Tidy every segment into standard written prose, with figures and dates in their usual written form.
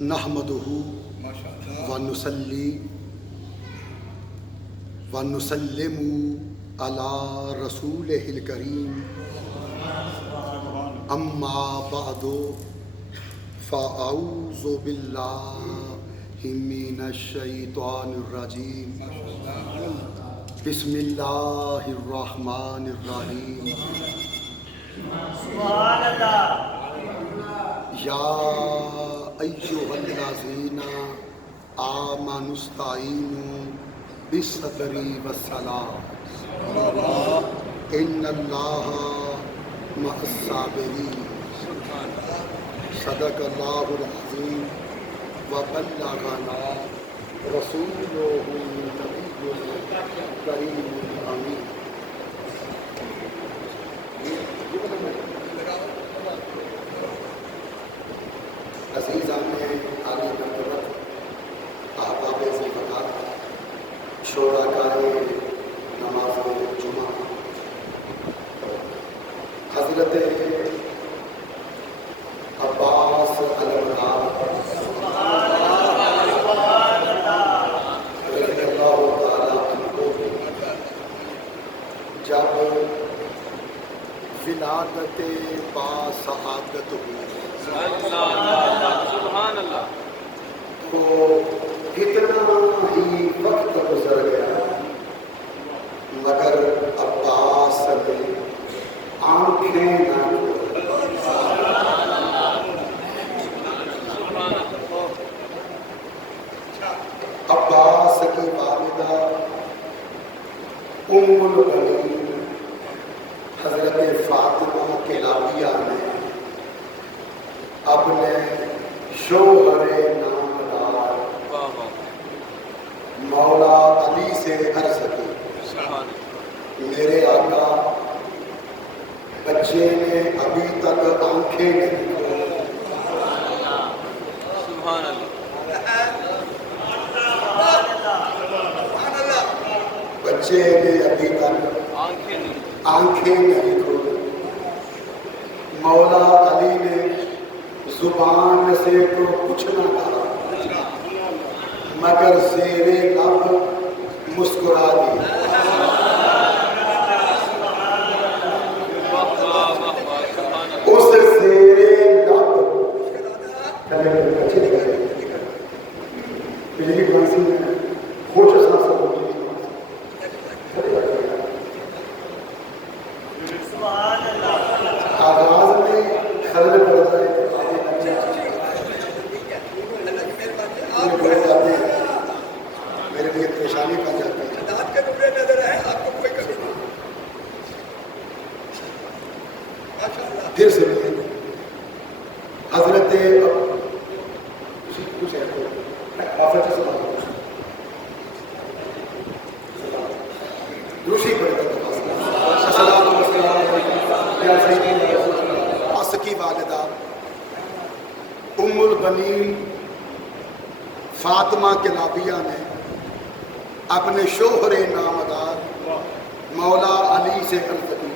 نحمدہ ونصلی ونسلم علی رسولہ الکریم اما بعد فاعوذ باللہ من الشیطان الرجیم بسم اللہ الرحمن الرحیم سبحان اللہ یا ایھا الذین آمنوا استعینوا بالصبر والصلاۃ ان اللہ مع الصابرین صدق اللہ العظیم وبلغنا رسولہ النبی الکریم آمین. عزیزان عالی مرتبت احباب زندگار شرکائے نماز جمعہ، حضرت عباس علمدار رضی اللہ تعالیٰ عنہ جب ولادت با سعادت ہوئی سبحان اللہ تو کتنا ہی وقت گزر گیا مگر عباس نے آنکھیں نہ کھولی. عباس کی والدہ ام البنین حضرت فاطمہ کلابیہ نے اپنے شوہر نامدار مولا علی سے عرض کی، میرے آقا بچے نے ابھی تک آنکھیں نہیں کھولی. سبحان اللہ بچے نے ابھی تک آنکھیں نہیں کھولی. مولا علی نے زبان سے تو کچھ نہ کہا مگر زیر لب مسکرا دی. اس زیر لب بجلی بنسی میں خوش سا سب آغاز میں خلل پڑتا ہے میرے لیے پریشانی بن جاتی ہے. پھر سے حضرت کی والدہ ام البنین فاطمہ کلابیہ نے اپنے شوہر نامدار مولا علی سے عرض کی،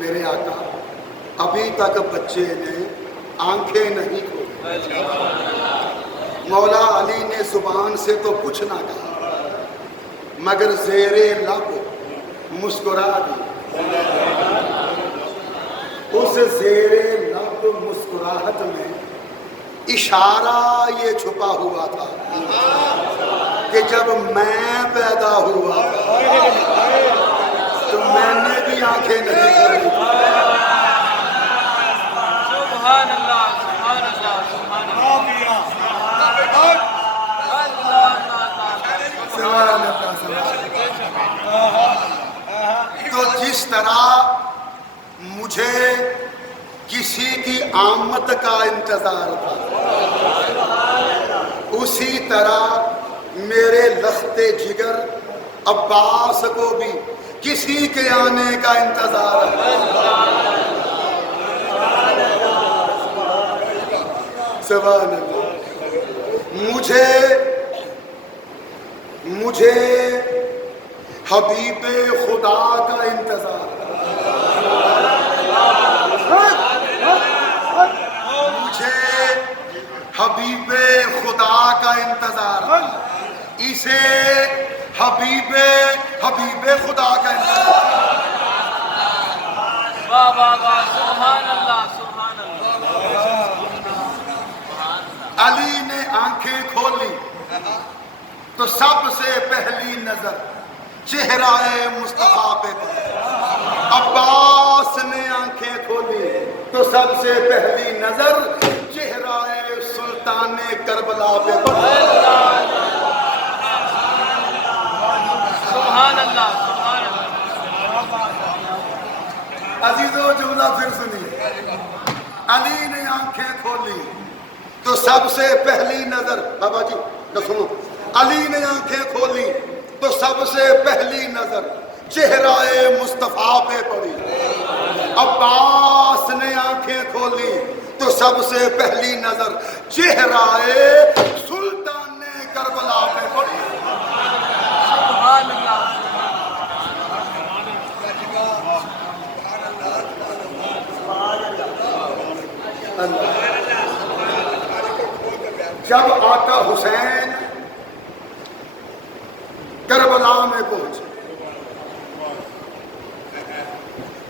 میرے آقا ابھی تک بچے نے آنکھیں نہیں کھولی. مولا علی نے زبان سے تو کچھ نہ کہا مگر زیر لب مسکرا دی. اس زیر لب مسکراہٹ میں اشارہ یہ چھپا ہوا تھا کہ جب میں پیدا ہوا تو میں نے بھی آنکھیں نہیں کھولی. سبحان اللہ سبحان اللہ سبحان تو جس طرح مجھے کسی کی آمد کا انتظار تھا اسی طرح میرے لخت جگر عباس کو بھی کسی کے آنے کا انتظار ہے. سبحان اللہ. مجھے حبیب خدا کا انتظار ہے. مجھے حبیب خدا کا انتظار تھا، اسے حبیب خدا کا انتظار تھا۔ واہ واہ واہ، سبحان اللہ سبحان اللہ۔ علی نے آنکھیں کھولی تو سب سے پہلی نظر چہرہ مصطفیٰ پہ پڑی۔ عباس نے آنکھیں کھولی تو سب سے پہلی نظر چہرہ سلطان کربلا پہ پڑی۔ سبحان اللہ سبحان اللہ۔ عزیزو جملہ پھر سنیے، علی نے آنکھیں کھولی تو سب سے پہلی نظر، بابا جی تو سنو، علی نے آنکھیں کھولی تو سب سے پہلی نظر چہرہ مصطفیٰ پہ پڑی۔ عباس نے آنکھیں کھولی تو سب سے پہلی نظر چہرہ سلطان کربلا پہ پڑی۔ سبحان اللہ۔ جب آقا حسین کربلا میں پہنچے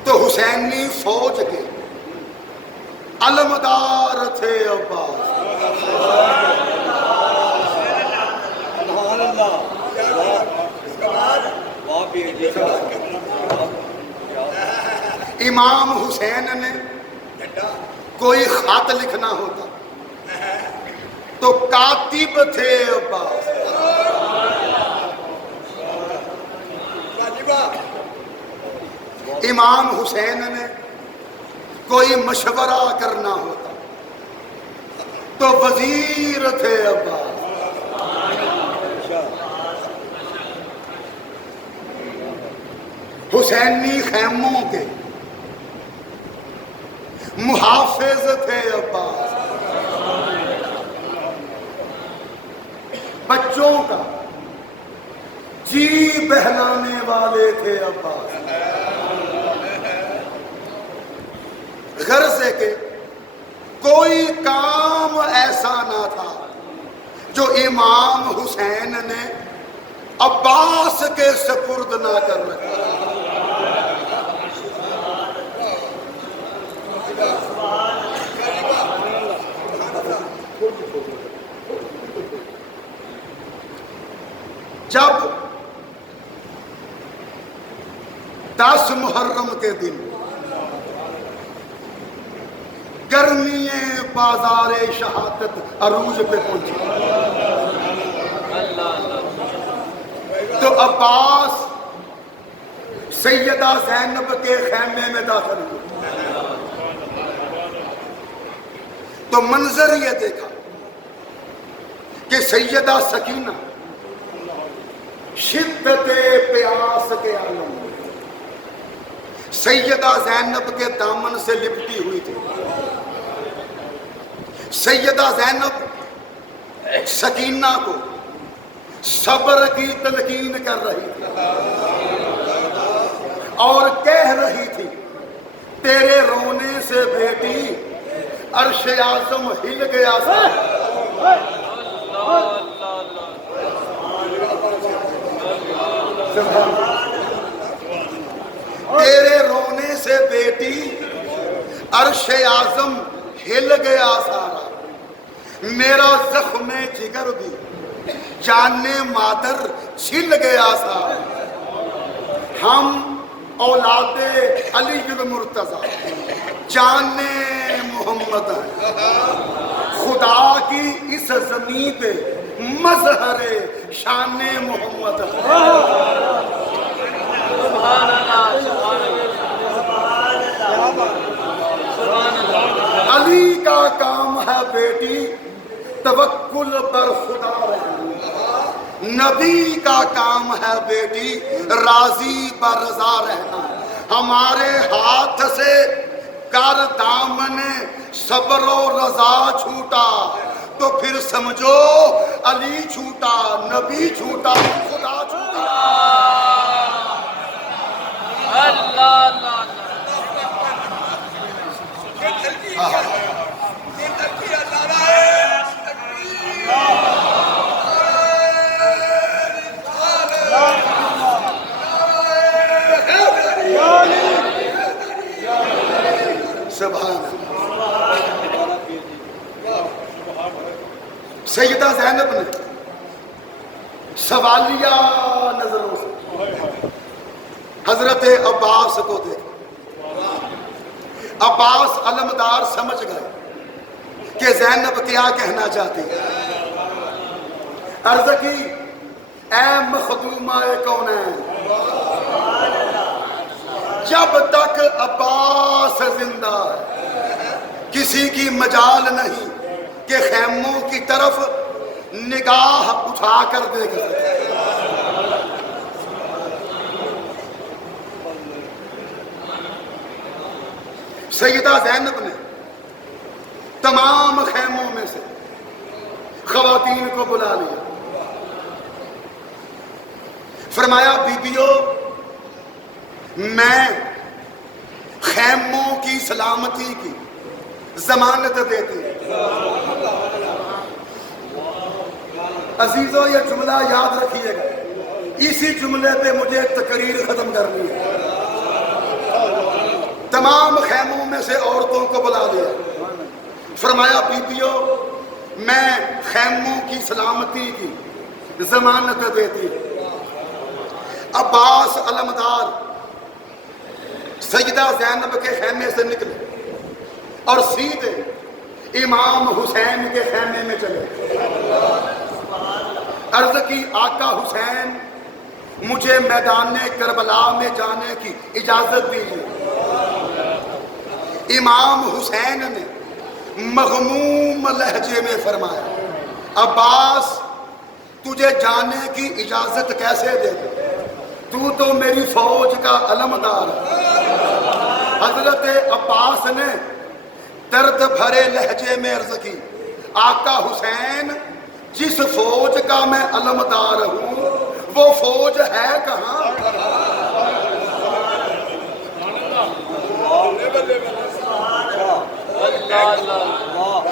تو حسینی فوج کے علمدار تھے عباس۔ امام حسین نے کوئی خط لکھنا ہوتا تو کاتب تھے عباس۔ امام حسین نے کوئی مشورہ کرنا ہوتا تو وزیر تھے عباس۔ حسینی خیموں کے محافظ تھے عباس۔ بچوں کا جی بہلانے والے تھے عباس۔ غرض ہے کہ کوئی کام ایسا نہ تھا جو امام حسین نے عباس کے سپرد نہ کر رکھا۔ جب 10 محرم کے دن گرمی بازار شہادت عروج پہ پہنچی تو عباس سیدہ زینب کے خیمے میں داخل ہوئے تو منظر یہ دیکھا کہ سیدہ سکینہ شدت پیاس کے عالم میں سیدہ زینب کے دامن سے لپٹی ہوئی تھی۔ سیدہ زینب سکینہ کو صبر کی تلقین کر رہی تھی اور کہہ رہی تھی تیرے رونے سے بیٹی عرش اعظم ہل گیا تھا۔ تیرے رونے سے بیٹی عرش اعظم ہل گیا سارا، میرا زخم جگر بھی جان مادر چھل گیا سارا۔ ہم اولاد علی المرتضی جان محمد ہیں، خدا کی اس زمین پہ مظہر شان محمد ہے۔ سبحان اللہ سبحان اللہ۔ علی کا کام ہے بیٹی توکل پر خدا رہنا، نبی کا کام ہے بیٹی راضی پر رضا رہنا۔ ہمارے ہاتھ سے کر دامن صبر و رضا چھوٹا تو پھر سمجھو علی چھوٹا، نبی چھوٹا، خدا چھوٹا۔ اللہ اللہ سیدہ زینب نے سوالیہ نظروں سے حضرت عباس کو دیکھا. عباس علمدار سمجھ گئے کہ زینب کیا کہنا چاہتی ہے. عرض کی اے مخدومہ کونین، جب تک عباس زندہ ہے کسی کی مجال نہیں کہ خیموں کی طرف نگاہ اٹھا کر دیکھ سکے. سیدہ زینب نے تمام خیموں میں سے خواتین کو بلا لیا. فرمایا بیبیو، میں خیموں کی سلامتی کی ضمانت دیتی ہوں. عزیزو یہ جملہ یاد رکھیے گا، اسی جملے پہ مجھے تقریر ختم کرنی ہے. تمام خیموں میں سے عورتوں کو بلا لیا. فرمایا بیبیو، میں خیموں کی سلامتی کی ضمانت دیتی ہوں. عباس علمدار سیدہ زینب کے خیمے سے نکلے اور سیدھے امام حسین کے خیمے میں چلے. عرض کی آقا حسین، مجھے میدان کربلا میں جانے کی اجازت دیجیے. امام حسین نے مغموم لہجے میں فرمایا، عباس تجھے جانے کی اجازت کیسے دے دے؟ تو تو میری فوج کا علمدار ہے. حضرت عباس نے درد بھرے لہجے میں عرض کی، آقا حسین، جس فوج کا میں علمدار ہوں وہ فوج ہے کہاں؟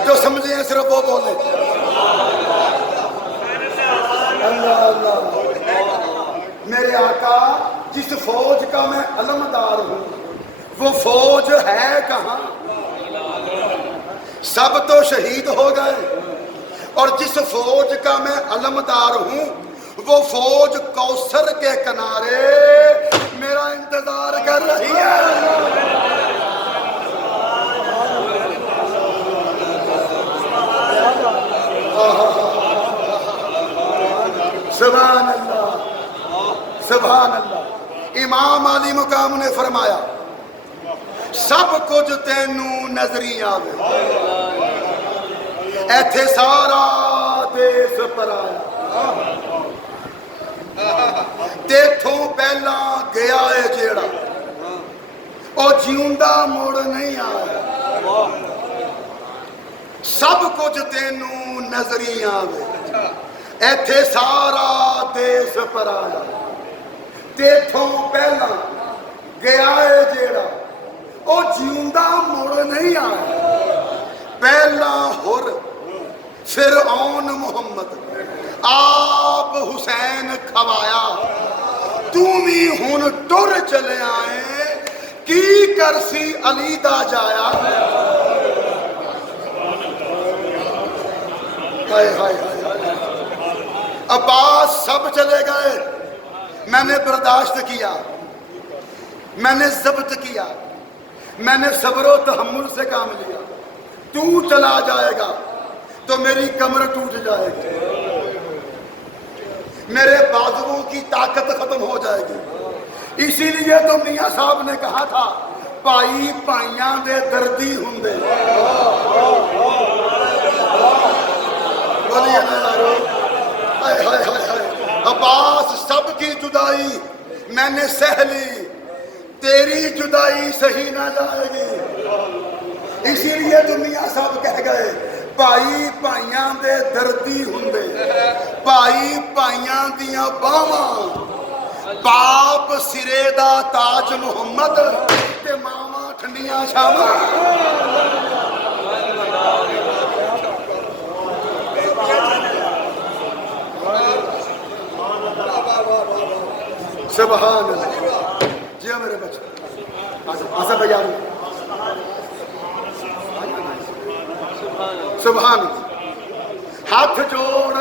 جو سمجھے ہیں صرف وہ بولے. اللہ اللہ. میرے آقا، جس فوج کا میں علمدار ہوں وہ فوج ہے کہاں؟ سب تو شہید ہو گئے، اور جس فوج کا میں علمدار ہوں وہ فوج کوثر کے کنارے میرا انتظار کر رہی ہے. سبحان اللہ، سبحان اللہ. امام علی مقام نے فرمایا، سب کچھ تینوں نظری آوے، ایتھے سارا دیس پرایا، تیتھوں پہلا گیا ہے جیڑا او جیوندا مڑ نہیں آیا. سب کچھ تینوں نظری آوے، ایتھے سارا دیس پرایا، تیتھوں پہلا گیا ہے جیڑا او جیوندا مڑ نہیں آیا. پہلا ہر فرعون محمد آپ حسین کھوایا، تو بھی ہن ٹر چلے آئے کی کرسی علی دا جایا. ہائے ہائے ہائے. عباس سب چلے گئے، میں نے برداشت کیا، میں نے ضبط کیا، میں نے صبر و تحمل سے کام لیا. تو چلا جائے گا تو میری کمر ٹوٹ جائے گی، میرے بازوؤں کی طاقت ختم ہو جائے گی. اسی لیے تو میاں صاحب نے کہا تھا، پائی پائیاں دے دردی ہوندے. عباس سب کی جدائی میں نے سہ لی، تیری جدائی سہی نہ جائے گی. اسی لیے تو میاں صاحب کہہ گئے، پائی پائیاں دے دردی ہوندے، پائی پائیاں دیاں باواں، باپ سرے دا تاج محمد تے ماواں ٹھنڈیاں شاواں. سبحان اللہ. جی میرے بچے آسا بھائی آئے. سبحان اللہ. ہاتھ جوڑ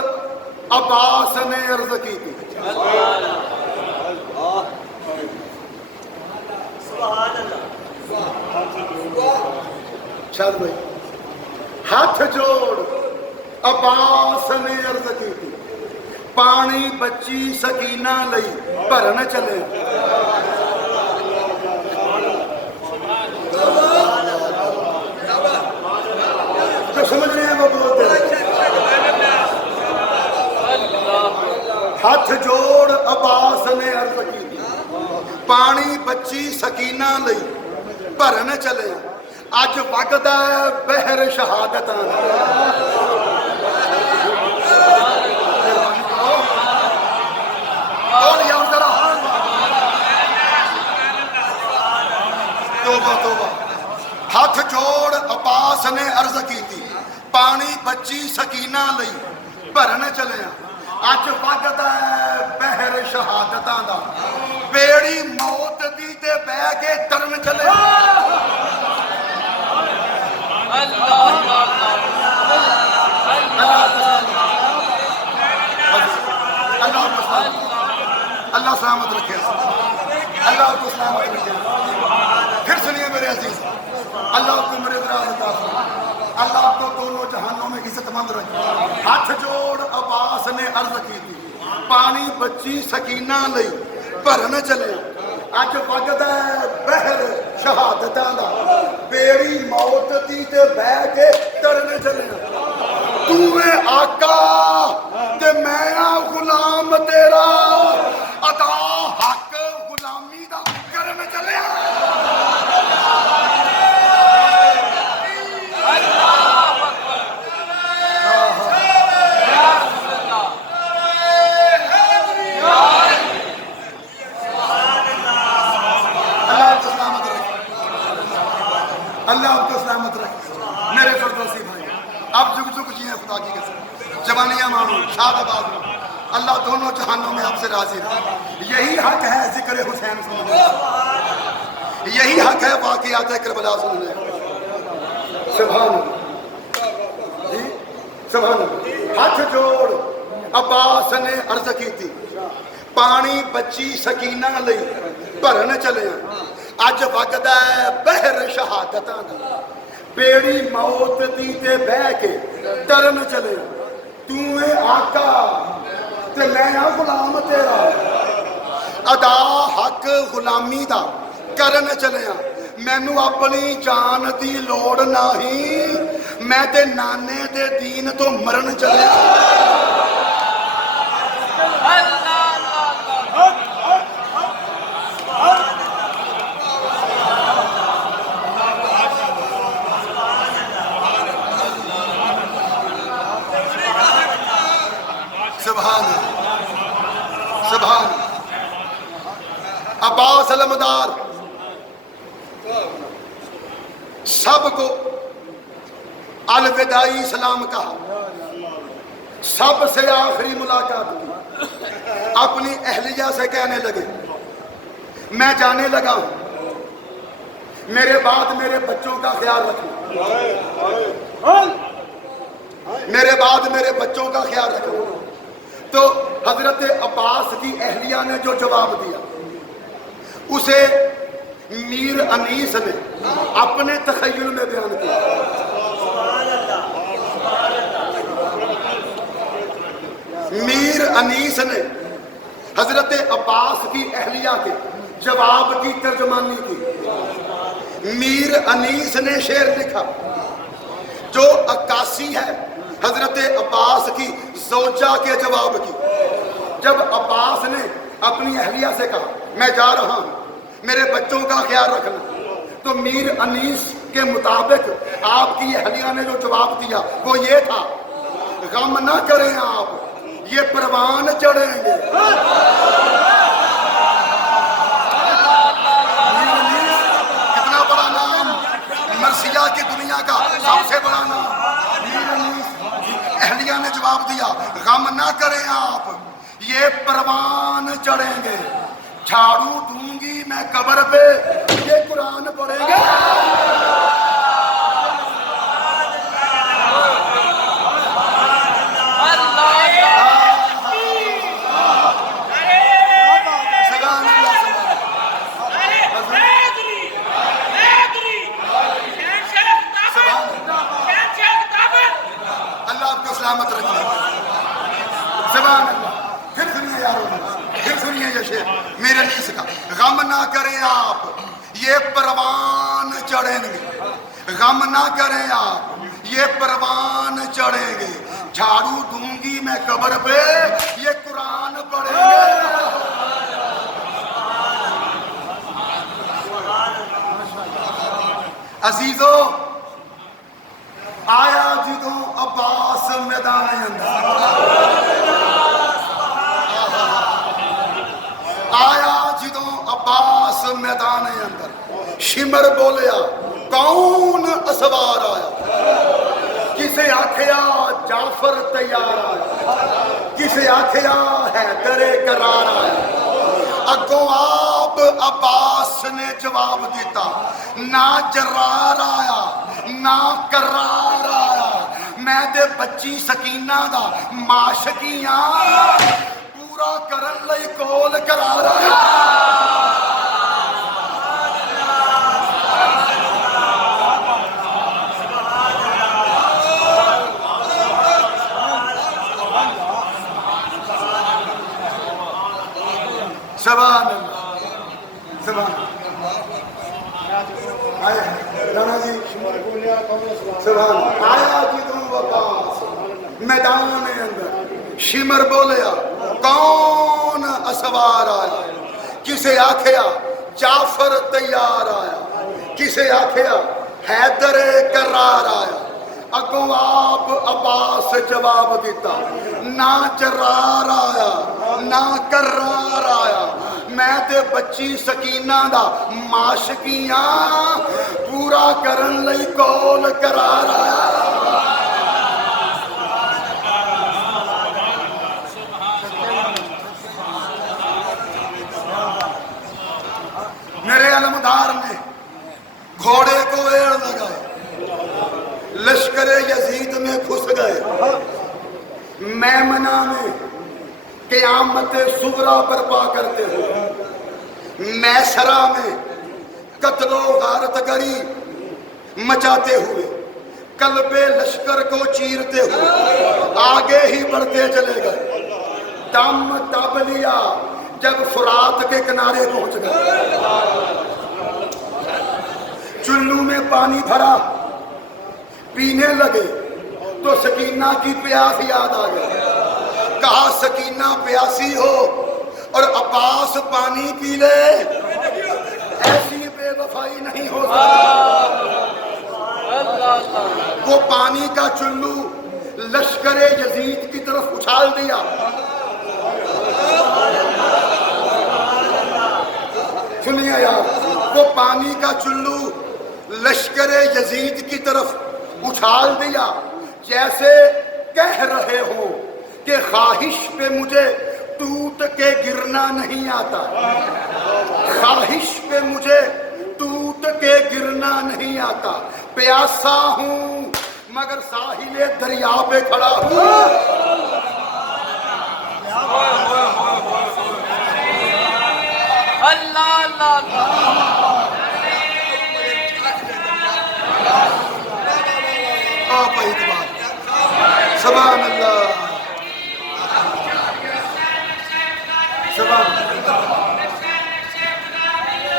عباس نے عرض کی تھی. شاد بھائی ہاتھ جوڑ عباس نے عرض کی تھی پانی بچی سکینہ لئی بھرن چلے. جو سمجھ رہے ہیں وہ بولتے ہیں. ہاتھ جوڑ عباس نے عرض کی تھی پانی بچی سکینہ لئی بھرن چلے. اج وگدا ہے بحر شہادتاں ہاتھ جوڑ عباس نے عرض کی تھی پانی بچی سکینہ لئی بھرن چلے. اج وگدا ہے بحر شہادتاں دا بیڑی موت دی تے بہ کے ترن چلے. اللہ سلامت رکھے. اللہ آپ کو سلامت رکھے. پھر سنیے میرے عزیز اللہ آپ کو میرے دراز عطا فرمائے. اللہ آپ کو دونوں جہانوں میں عزت مند رکھے. ہاتھ جوڑ عباس نے عرض کی تھی پانی بچی سکینہ لئی بھرن چلے. اج وگدا ہے بحر شہادتاں دا بیڑی موت دی تے بہ کے ترن چلے. تو اے آقا تے میں آ غلام تیرا ادا حق غلامی دا کرن چلے. اللہ آپ کو سلامت رکھے. میرے فردوسی بھائی آپ جگ جگ جیئیں خدا کی قسم جوانیاں مانو شاد آباد ہو. اللہ دونوں جہانوں میں آپ سے راضی رہے. یہی حق ہے ذکر حسین سننے کا. یہی حق ہے واقعات کربلا سننے کا. سبحان اللہ جی سبحان اللہ. ہاتھ جوڑ عباس نے عرض کی تھی پانی بچی سکینہ لئی بھرن چلے. اج وگدا ہے بحر شہادتاں دا بیڑی موت دی تے بہ کے ترن چلے. تو اے آقا تے میں آ غلام تیرا ادا حق غلامی دا کرن چلے. مینوں اپنی جان دی لوڑ نہیں میں تے نانے دے دین تو مرن چلے. سبحان عباس علمدار سب کو الوداعی سلام کہا. سب سے آخری ملاقات کی. اپنی اہلیہ سے کہنے لگے میں جانے لگا ہوں میرے بعد میرے بچوں کا خیال رکھنا. میرے بعد میرے بچوں کا خیال رکھنا. تو حضرت عباس کی اہلیہ نے جو جواب دیا اسے میر انیس نے اپنے تخیل میں بیان کیا. میر انیس نے حضرت عباس کی اہلیہ کے جواب کی ترجمانی کی. میر انیس نے شعر لکھا جو عکاسی ہے حضرت عباس کی زوجہ کے جواب کی. جب عباس نے اپنی اہلیہ سے کہا میں جا رہا ہوں میرے بچوں کا خیال رکھنا تو میر انیس کے مطابق آپ کی اہلیہ نے جو جواب دیا وہ یہ تھا غم نہ کریں آپ یہ پروان چڑھیں گے. کتنا بڑا نام مرثیہ کی دنیا کا سب سے بڑا نام میر انیس. اہلیہ نے جواب دیا غم نہ کریں آپ یہ پروان چڑھیں گے. جھاڑو دوں گی میں قبر پہ یہ قرآن پڑھیں گے. سلامت رکھے. سبحان اللہ. پھر سنیے یارو، پھر سنیے یہ شعر میرے علی سے کا. غم نہ کریں آپ یہ پروان چڑھیں گے، غم نہ کریں آپ یہ پروان چڑھیں گے، جھاڑو دوں گی میں قبر پہ یہ قرآن پڑھیں گے. عزیزو آیا جدوں عباس میدان اندر، آیا جدوں عباس میدان اندر، شمر بولیا کون اسوار آیا، کسے آکھیا جعفر تیار آیا، کسے آکھیا حیدر کرار آیا. اگوں آپ عباس نے جواب دیتا، نہ جرار آیا نہ کرار آیا، میں دے بچی سکینہ دا معاشقیاں پورا کرن لئی کول کرار آیا. سبحان اللہ، سبحان رانا جی سبحان. آیا جدوں عباس میدان اندر، شمر بولیا کون اسوار آیا، کسے آکھیا جعفر تیار آیا، کسے آکھیا حیدر کرار آیا. اگوں آپ عباس جواب دیتا، نہ جرار آیا نہ کرار آیا، میں تے بچی سکینہ دا معاشقیاں پورا کرن لئی کول کرار آیا. میرے علمدار نے گھوڑے کو ایڑ لگائے، لشکر یزید میں گھس گئے، میمنہ میں قیامت صغریٰ برپا کرتے ہوئے، میسرہ میں قتل و غارت گری مچاتے ہوئے، قلب لشکر کو چیرتے ہوئے آگے ہی بڑھتے چلے گئے. دم دب لیا جب فرات کے کنارے پہنچ گئے، چلو میں پانی بھرا پینے لگے تو سکینہ کی پیاس یاد آ گئی. کہا سکینہ پیاسی ہو اور عباس پانی پی لے، ایسی بے وفائی نہیں ہو سکتی. وہ پانی کا چلو لشکر یزید کی طرف اچھال دیا. سنیے یار، وہ پانی کا چلو لشکر یزید کی طرف اچھال دیا جیسے کہہ رہے ہو کہ خواہش پہ مجھے ٹوٹ کے گرنا نہیں آتا، خواہش پہ مجھے ٹوٹ کے گرنا نہیں آتا، پیاسا ہوں مگر ساحل دریا پہ کھڑا ہوں. اللہ اللہ اللہ. آپ اعتبار. سبحان اللہ، سبحان اللہ.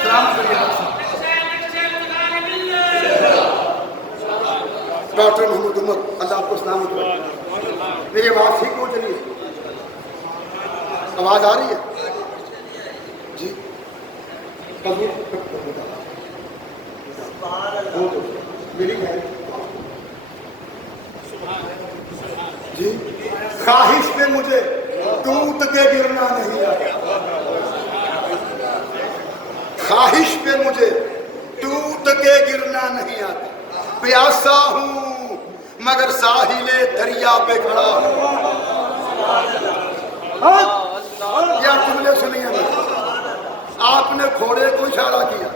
سلام ڈاکٹر محمود عمر، اللہ آپ کو سلامت رکھے. میری آواز ٹھیک ہو چلی ہے؟ آواز آ رہی ہے جی؟ میری ہے جی. خواہش پہ مجھے ٹوٹ کے گرنا نہیں آتا، خواہش پہ مجھے ٹوٹ کے گرنا نہیں آتا، پیاسا ہوں مگر ساحل دریا پہ کھڑا ہوں. یا تم نے سنی ہے؟ آپ نے گھوڑے کو اشارہ کیا،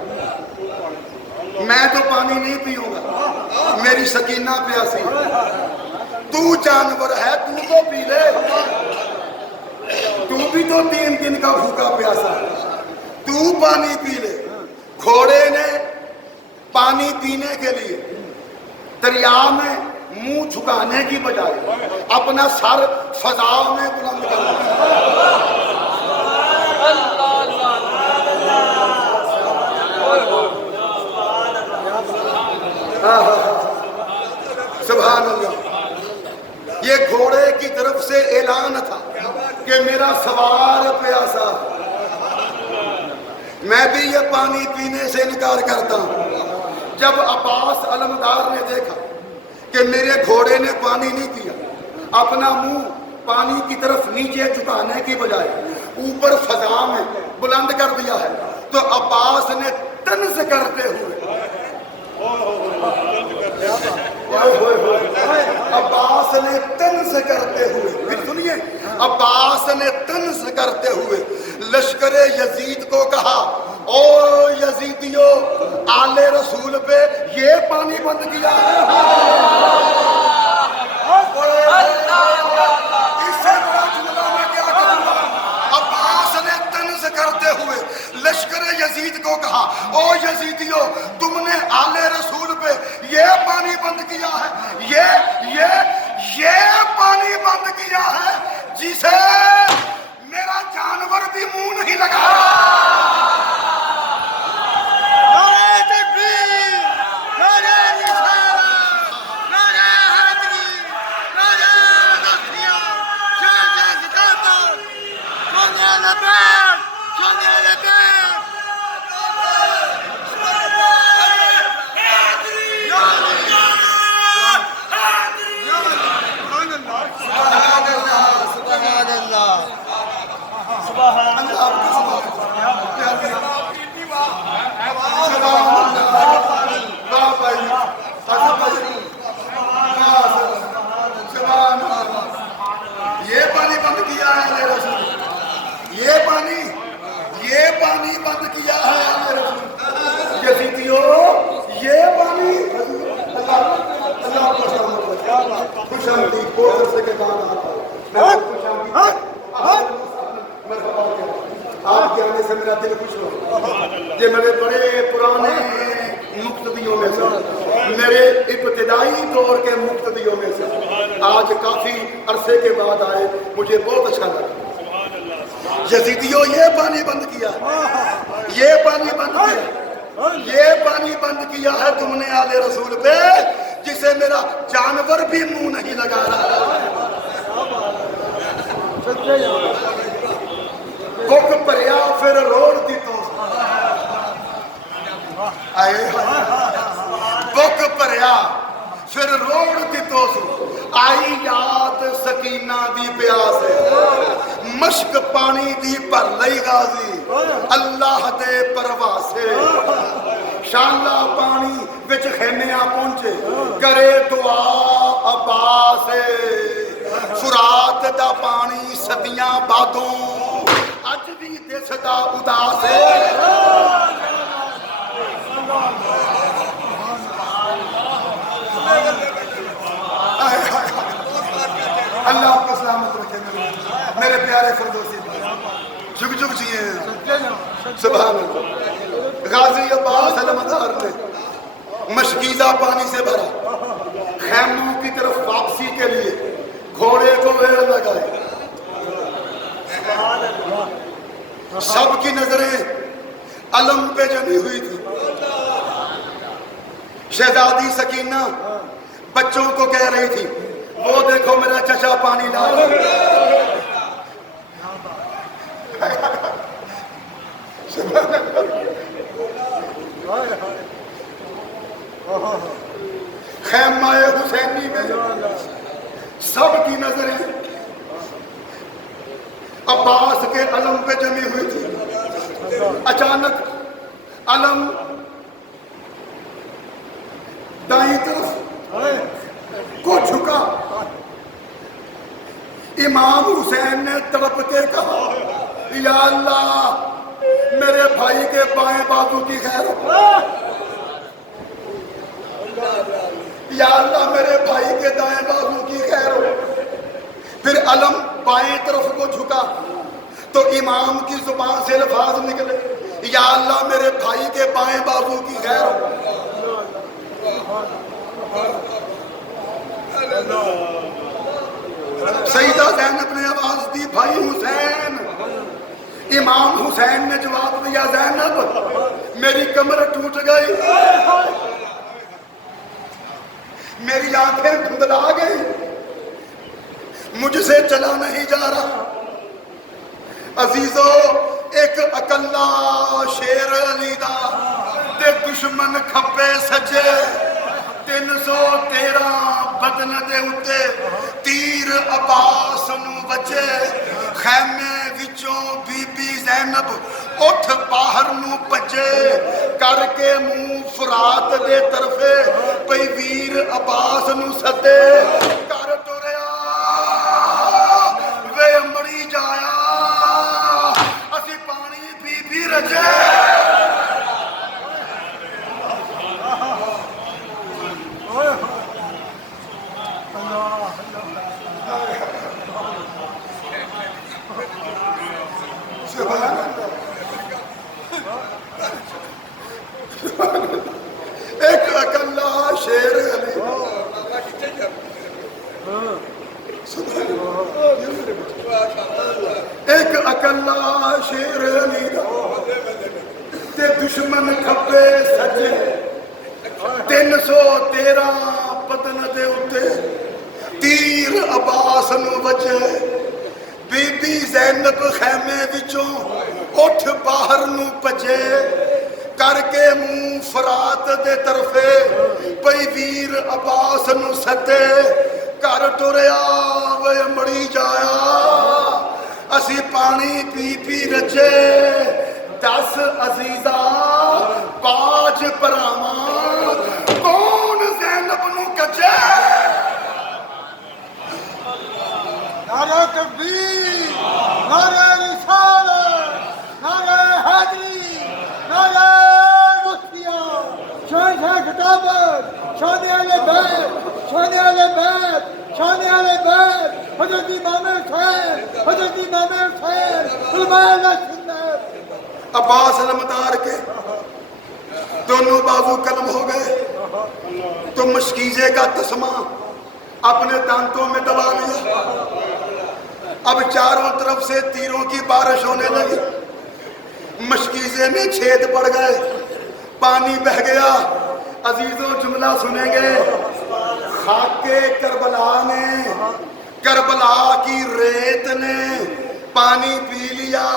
میں تو پانی نہیں پیوں گا، میری سکینہ پیاسی ہے. تو جانور ہے، تو تو پی لے، تو بھی تو 3 دن کا بھوکا پیاسا ہے، تو پانی پی لے. گھوڑے نے پانی پینے کے لیے دریا میں منہ جھکانے کی بجائے اپنا سر فضا میں بلند کرنا. سبحان اللہ. یہ گھوڑے کی طرف سے اعلان تھا کہ میرا سوار پیاسا. میں بھی یہ پانی پینے سے انکار کرتا ہوں. جب عباس علمدار نے دیکھا کہ میرے گھوڑے نے پانی نہیں پیا، اپنا منہ پانی کی طرف نیچے جھکانے کی بجائے اوپر فضا میں بلند کر دیا ہے، تو عباس نے طنز کرتے ہوئے عباس نے طنز کرتے ہوئے پھر سنیے، عباس نے طنز کرتے ہوئے لشکر یزید کو کہا، او یزیدیو، آل رسول پہ یہ پانی بند کیا ہے. اس سے بڑا جملہ میں کیا کروں گا. عباس نے طنز کرتے ہوئے لشکر یزید کو کہا، او یزیدیو، تم نے آل رسول پہ یہ پانی بند کیا ہے، یہ پانی بند کیا ہے جسے میرا جانور بھی منہ نہیں لگا. یہ پانی بند کیا ہے یزیدیو، یہ پانی. اللہ خوش آمدید. بہت عرصے کے بعد آپ کے آنے سے میرا دل خوش ہو. یہ میرے بڑے پرانے مقتدیوں میں سے، میرے ابتدائی دور کے مقتدیوں میں سے آج کافی عرصے کے بعد آئے، مجھے بہت اچھا لگا. یزیدیو، یہ پانی بند کیا، یہ پانی بند کیا، یہ پانی بند کیا ہے تم نے آل رسول پہ جسے میرا جانور بھی منہ نہیں لگا رہا. بک پریا پھر روڑ دی تو بک پریا پھر روڑ دی تو آئی یاد سکینہ دی پیاس، مشک پانی دی پر لئی غازی اللہ دے پرواسے. شانلہ پانی وچ خیمیاں پہنچے کرے دعا عباس. فرات دا پانی صدیاں بعدوں اج بھی دسدا اداس. اللہ آپ کو سلامت رکھے میرے پیارے فردوسی. جھک جھک جیے سبحان اللہ. غازی عباس علمدار نے مشکیزہ پانی سے بھرا، خیموں کی طرف واپسی کے لیے گھوڑے کو ویڑ لگائے. سب کی نظریں علم پہ جمی ہوئی تھی. شہزادی سکینہ بچوں کو کہہ رہی تھی، وہ دیکھو میرا چچا پانی لا رہا ہے. خیمہ حسینی میں سب کی نظریں عباس کے علم پہ جمی ہوئی تھی. اچانک علم دائیں طرف کو جھکا. امام حسین نے تڑپ کے کہا، یا اللہ میرے بھائی کے بائیں بازو کی خیر ہو، یا اللہ میرے بھائی کے دائیں بازو کی خیر ہو. پھر علم بائیں طرف کو جھکا تو امام کی زبان سے الفاظ نکلے، یا اللہ میرے بھائی کے بائیں بازو کی خیر ہو. سیدہ زینب نے آواز دی بھائی حسین. امام حسین نے جواب دیا زینب میری کمر ٹوٹ گئی, میری آنکھیں دھندلا گئی, مجھ سے چلا نہیں جا رہا. عزیزو ایک اکلا شیر علی دا تے دشمن کھپے سجے, 313 بدن دے اتے تیر عباس نو بچے. خیمے وچوں بی بی زینب اٹھ باہر نو پجے, کر کے منہ فرات دے طرفے پئی ویر عباس نو سدے. کر ٹریا وے مڑی جایا اسی پانی پی پی رجے. ایک اکلا شیر علی, ایک اکلا شیر علی تے دشمن کھپے سجے. 313 بدن دے اتے تیر عباس نو بچے. بی بی زینب خیمے وچوں اٹھ باہر نو پجے, کر کے منہ فرات دے طرفے پئی ویر عباس نو سدے. کر ٹریا وے مڑی جایا اسی پانی پی پی رجے. 10 عزیزہ پاج پراواں کون زینب نو کجے. نعرہ تکبیر, نعرہ رسالت, نعرہ حیدری, نعرہ مفتیہ, شہنشاہ خطابت, شان اہل بیت, شان اہل بیت, شان اہل بیت, حضرت امام حسین, حضرت امام حسین, علماء اللہ سنت. عباس علمدار کے دونوں بازو قلم ہو گئے تو مشکیزے کا تسمہ اپنے دانتوں میں دبا لیا. اب چاروں طرف سے تیروں کی بارش ہونے لگی, مشکیزے میں چھید پڑ گئے, پانی بہہ گیا. عزیزوں جملہ سنیں گے, خاک کربلا نے, کربلا کی ریت نے پانی پی لیا,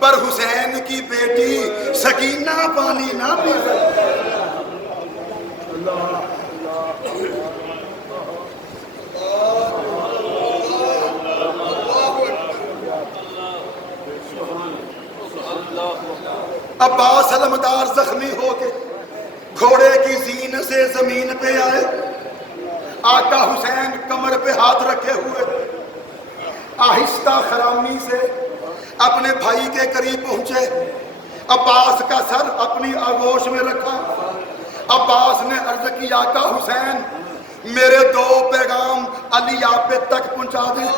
پر حسین کی بیٹی سکینہ پانی نہ پی سکتی. عباس علمدار زخمی ہو کے گھوڑے کی زین سے زمین پہ آئے. آقا حسین کمر پہ ہاتھ رکھے ہوئے آہستہ خرامی سے اپنے بھائی کے قریب پہنچے. عباس کا سر اپنی آغوش میں رکھا. عباس نے عرض کی آقا حسین میرے 2 پیغام علی آپ تک پہنچا دیں.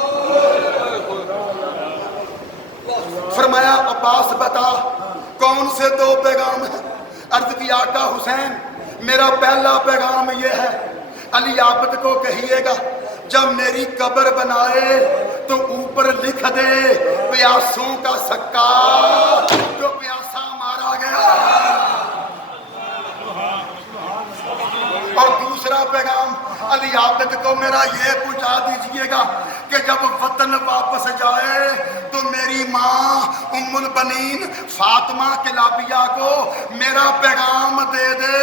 فرمایا عباس بتا کون سے 2 پیغام ہیں. عرض کی آقا حسین میرا پہلا پیغام یہ ہے, علی عابد کو کہیے گا جب میری قبر بنائے تو اوپر لکھ دے پیاسوں کا سکا جو پیاسا مارا گیا. اور دوسرا پیغام علی عابد کو میرا یہ پہنچا دیجئے گا کہ جب وطن واپس جائے تو میری ماں ام البنین فاطمہ کلابیہ کو میرا پیغام دے دے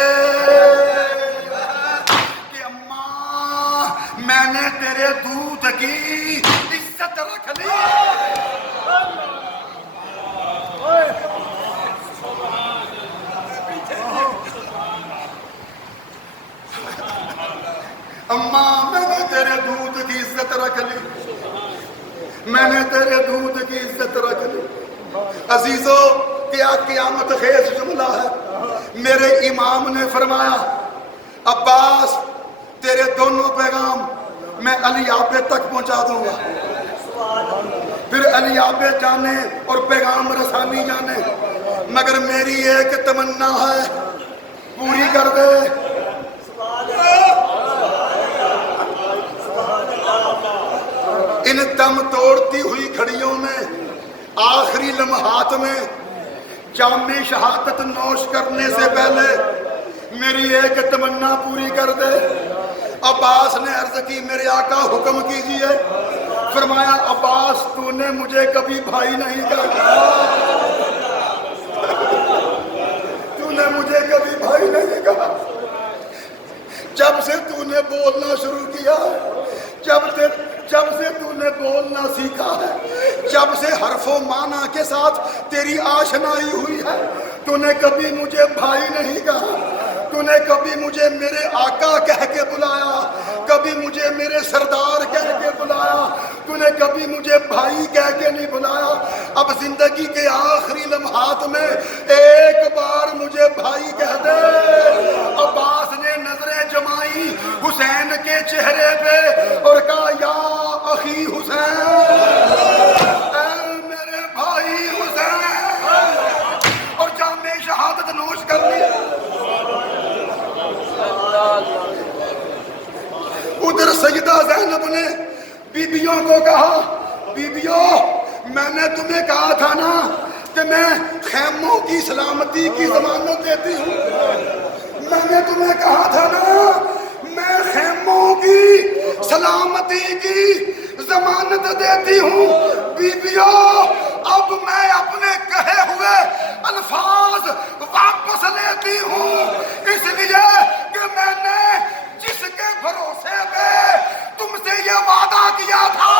کہ اماں میں نے تیرے دودھ کی عزت رکھ لی. اماں میں نے تیرے دودھ کی عزت رکھ لی, میں نے تیرے دودھ کی عزت رکھ لی. عزیزو کیا قیامت خیز جملہ ہے. میرے امام نے فرمایا عباس تیرے دونوں پیغام میں علی آبے تک پہنچا دوں گا. پھر علی آبے جانے اور پیغام رسانی جانے, مگر میری ایک تمنا ہے پوری کر دے. ان دم توڑتی ہوئی گھڑیوں میں، آخری لمحات میں جام شہادت نوش کرنے سے پہلے میری ایک تمنا پوری کر دے۔ عباس نے عرض کی میرے آقا حکم کیجئے۔ فرمایا عباس تو نے مجھے کبھی بھائی نہیں کہا، تو نے مجھے کبھی بھائی نہیں کہا، جب سے تو نے بولنا شروع کیا ہے، جب سے تو نے بولنا سیکھا ہے، جب سے حرف و معنی کے ساتھ تیری آشنائی ہوئی ہے، تو نے کبھی مجھے بھائی نہیں کہا، تو نے کبھی مجھے میرے آقا کہہ کے بلایا، کبھی مجھے میرے سردار کہہ کے بلایا، تو نے کبھی مجھے بھائی کہہ کے نہیں بلایا۔ اب زندگی کے آخری لمحات میں ایک بار مجھے بھائی کہہ دے۔ عباس نے نظریں جمائی حسین کے چہرے پہ اور کہا یا اخی حسین، اے میرے بھائی حسین، اور جام شہادت نوش کر لی۔ ادھر سیدہ زینب نے بیبیوں کو کہا بیبیوں میں نے تمہیں کہا تھا نا کہ میں خیموں کی سلامتی کی ضمانت دیتی ہوں، میں نے تمہیں کہا تھا نا میں خیموں کی سلامتی کی ضمانت دیتی ہوں۔ بیبیوں اب میں اپنے کہے ہوئے الفاظ واپس لیتی ہوں، اس لیے کہ میں نے جس کے بھروسے پہ تم سے یہ وعدہ کیا تھا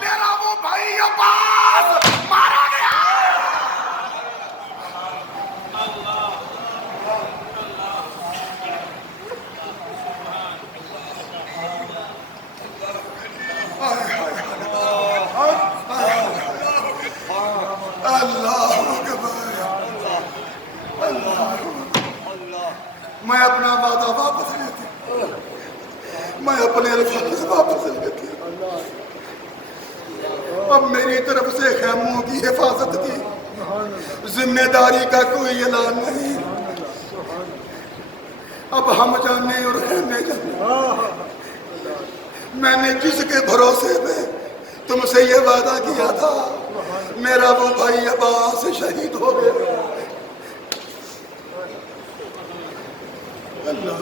میرا وہ بھائی عباس مارا گیا۔ اللہ میں اپنا وعدہ واپس لیتی ہوں، میں اپنے الفاظ واپس لیتی ہوں۔ اب میری طرف سے خیموں کی حفاظت کی ذمہ داری کا کوئی اعلان نہیں، اب ہم جانے اور خیمے جانے۔ میں نے جس کے بھروسے پہ تم سے یہ وعدہ کیا تھا میرا وہ بھائی عباس شہید ہو گیا۔ اللہ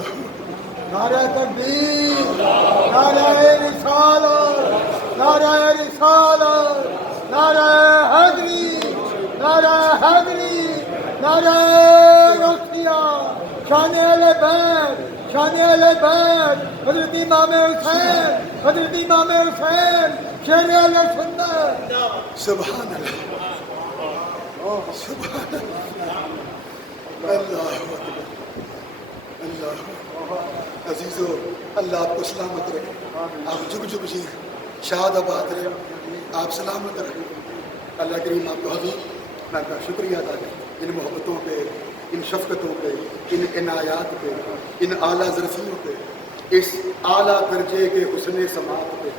نعرہ تکبیر، نعرہ رسالت، نعرہ رسالت، نعرہ حیدری، نعرہ حیدری، نعرہ رسیا، شان اہل بیت، شان اہل بیت، حضرت امام حسین، حضرت امام حسین، شیر اہل سنت۔ سبحان اللہ، سبحان اللہ، اللہ اکبر، اللہ عزیزو، اللہ آپ کو سلامت رکھے، آپ جھک جھک جی شاد آباد رہے، آپ سلامت رہے۔ اللہ کریم آپ کو حبیب میں کا شکریہ ادا کریں ان محبتوں پہ، ان شفقتوں پہ، ان عنایات پہ، ان اعلیٰ ظرفیوں پہ، اس اعلیٰ درجے کے حسن سماعت پہ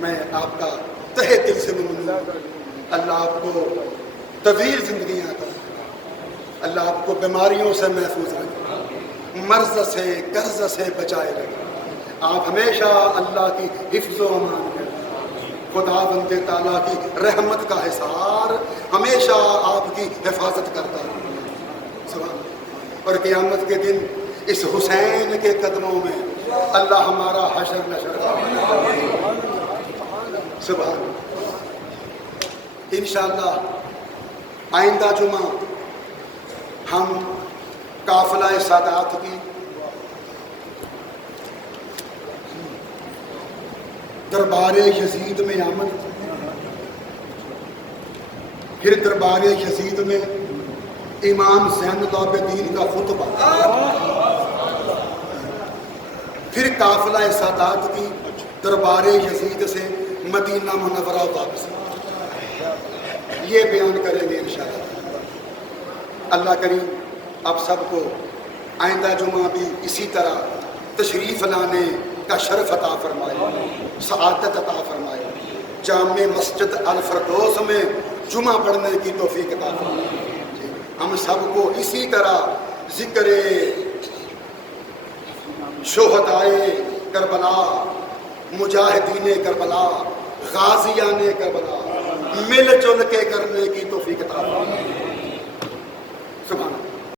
میں آپ کا تہہ دل سے ممنون ہوں۔ اللہ آپ کو طویل زندگیاں عطا کرے، اللہ آپ کو بیماریوں سے محفوظ رکھے، مرض سے قرض سے بچائے رکھے، آپ ہمیشہ اللہ کی حفظ و امان کریں۔ خدا بندے تعالیٰ کی رحمت کا حصار ہمیشہ آپ کی حفاظت کرتا ہے۔ سبحان اللہ۔ اور قیامت کے دن اس حسین کے قدموں میں اللہ ہمارا حشر نشر کرے۔ سبحان اللہ۔ انشاءاللہ آئندہ جمعہ ہم قافلہ سادات کی دربار یزید میں آمد، پھر دربار یزید میں امام زین العابدین کا خطبہ، پھر قافلہ سادات کی دربار یزید سے مدینہ منورہ واپس، یہ بیان کریں گے انشاءاللہ۔ اللہ کریم آپ سب کو آئندہ جمعہ بھی اسی طرح تشریف لانے کا شرف عطا فرمائے، سعادت عطا فرمائے، جامع مسجد الفردوس میں جمعہ پڑھنے کی توفیق عطا فرمائے۔ ہم سب کو اسی طرح ذکر شہدائے کربلا، مجاہدین کربلا، غازیان کربلا مل جل کے کرنے کی توفیق عطا فرما۔